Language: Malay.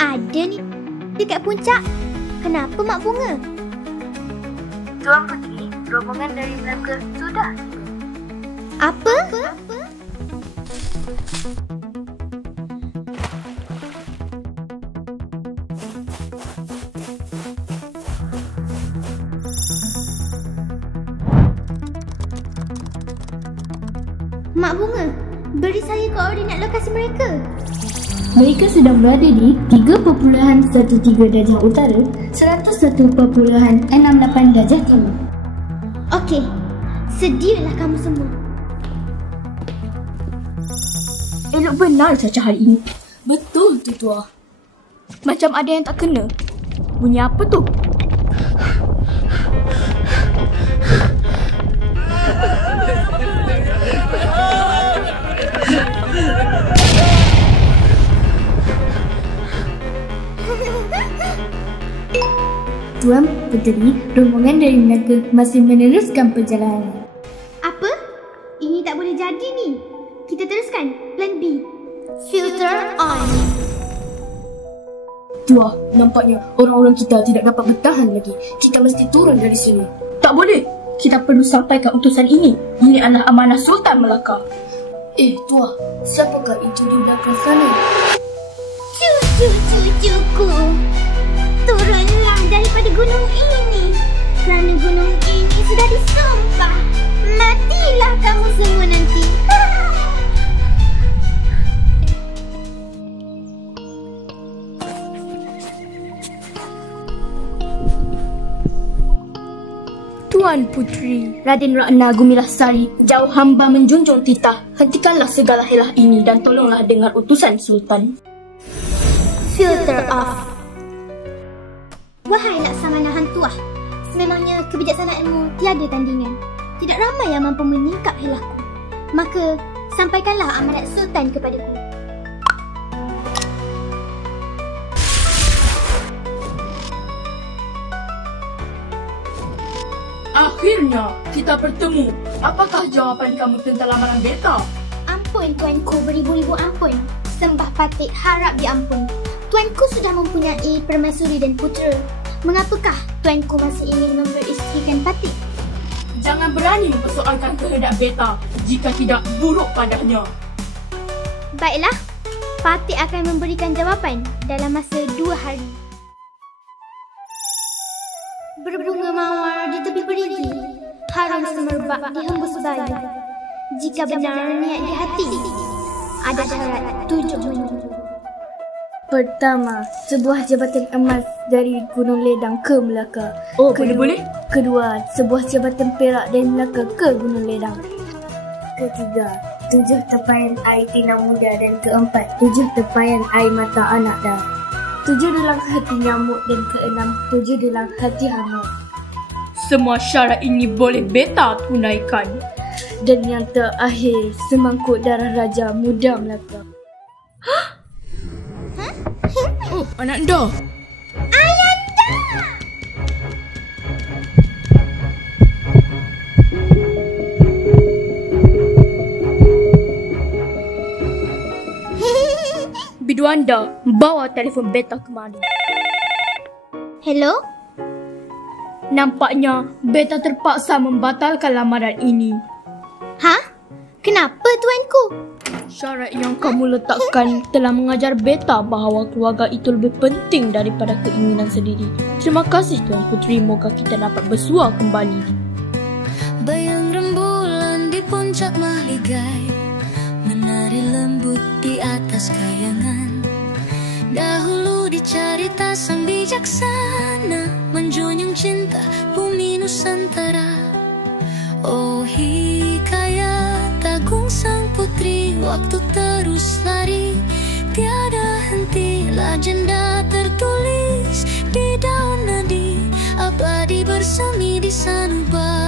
Ada ni, dekat puncak. Kenapa Mak Bunga? Tuan Puteri, rombongan dari Melaka sudah tiba. Apa? Mak Bunga, beri saya koordinat lokasi mereka. Mereka sedang berada di 3.13 darjah utara, 101.68 darjah timur. Okey, sedialah kamu semua. Elok benar saja hari ini. Betul tu Tua. Macam ada yang tak kena. Bunyi apa tu? Tuan Puteri, rombongan dari Melaka masih meneruskan perjalanan. Apa? Ini tak boleh jadi ni. Kita teruskan plan B. Filter on. Tua, nampaknya orang-orang kita tidak dapat bertahan lagi. Kita mesti turun dari sini. Tak boleh. Kita perlu sampaikan utusan ini. Ini adalah amanah Sultan Melaka. Tua, siapakah itu di belakang sana? Cucu-cucuku, turunlah daripada gunung ini. Kerana gunung ini sudah disumpah. Matilah kamu semua nanti. Tuan Puteri, Raden Ratna Gumilasari, jauh hamba menjunjung titah. Hentikanlah segala helah ini dan tolonglah dengar utusan Sultan. Filter off. Wahai Laksamana Hang Tuah, sememangnya kebijaksanaanmu tiada tandingan. Tidak ramai yang mampu menyingkap helahku. Maka, sampaikanlah amanat Sultan kepadaku. Akhirnya, kita bertemu. Apakah jawapan kamu tentang lamaran beta? Ampun tuanku, beribu-ribu ampun. Sembah Patik harap diampun. Tuanku sudah mempunyai permaisuri dan putera. Mengapakah tuanku masih ingin memperisterikan Patik? Jangan berani mempersoalkan kehendak beta jika tidak buruk padanya. Baiklah, Patik akan memberikan jawapan dalam masa 2 hari. Berbunga mawar di tepi perigi, harum semerbak di hembus bayu. Jika benar niat di hati, ada syarat 7 menunggu. Pertama, sebuah jabatan emas dari Gunung Ledang ke Melaka. Boleh. Kedua, sebuah jabatan perak dari Melaka ke Gunung Ledang. Ketiga, 7 tepayan air tinam muda. Dan keempat, 7 tepayan air mata anak dah. 7 dalam hati nyamuk. Dan keenam, 7 dalam hati hama. Semua syarat ini boleh beta tunaikan. Dan yang terakhir, semangkuk darah Raja Muda Melaka. Oh, anak anda. Bidu anda, bawa telefon beta kemari. Hello? Nampaknya beta terpaksa membatalkan lamaran ini. Hah? Kenapa tuanku? Syarat yang kamu letakkan telah mengajar beta bahawa keluarga itu lebih penting daripada keinginan sendiri. Terima kasih Tuan Puteri, moga kita dapat bersua kembali. Bayang rembulan di puncak Mahligai, menari lembut di atas kayangan. Dahulu dicarita sang bijaksana, menjunjung cinta bumi Nusantara. Oh hikayat agung sang putri, waktu terus lari, tiada henti. Legenda tertulis di daun nadi, abadi bersemi di sanubari.